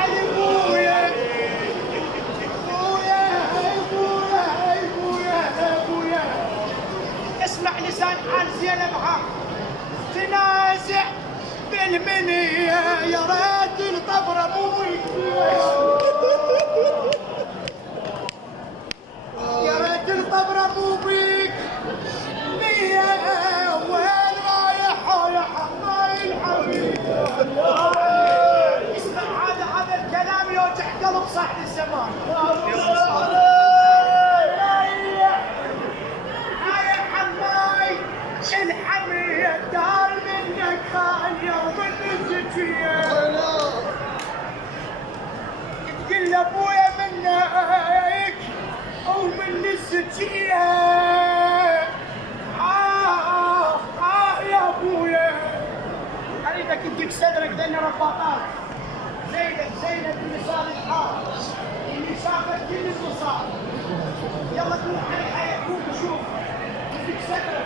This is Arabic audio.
علي بويا بويا بويا بويا بويا. اسمع لسان حال زينب تنازع بالمنية يا ريت القبر ابوي، يا ريت القبر ابوك مية. وين رايح يا حماي الحبيب؟ اسمع هذا الكلام يوجع قلب صاحب الزمان. يا حماي الحمية دار منك خالية ومن الزكية، تقول ابويا منك ومن الزكية. يا ابويا اريدك تدق صدرك لان رباطات زينب بن صالح اللي شافت كل النصاب. يلا تروح على يعقوب وشوف تدق صدرك.